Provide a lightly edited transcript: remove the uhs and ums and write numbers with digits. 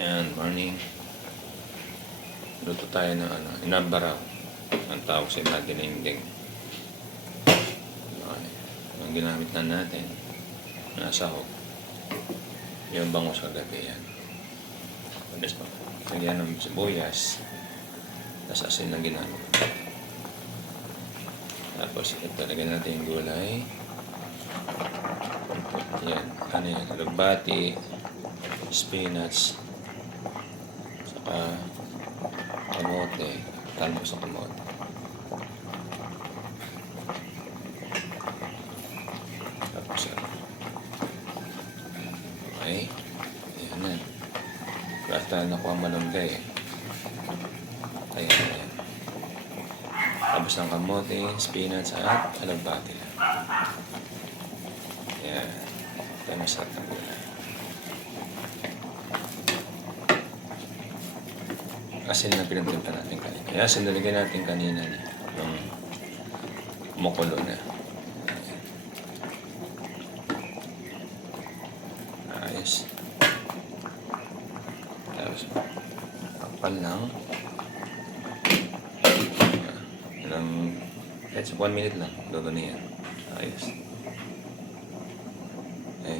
Yan, morning. Luto tayo ng inabaraw. Ang tawag sa mga gininding. Okay. Ang ginamit na natin, nasa hog. Yung bangus kagabi yan. Panis pa. Lagyan ng sibuyas. Tapos asin lang ginamit. Tapos ito, lagyan natin yung gulay. Yan, ano yan, alugbati, spinach, saka kamote, talbos sa kamote. Tapos okay, yan na. Basta nakuha malunggay eh. Kaya yan. Tapos ng kamote, spinach at alugbati. Yan. Ito yung masarap ng gulay. Asin na pinagtimpa natin kanina. Kaya asin nalagay natin kanina nung kumukulo na. Ayos. Tapos kapal lang. Kahit 1 minute lang. Dodo na yan. Ayos. Okay.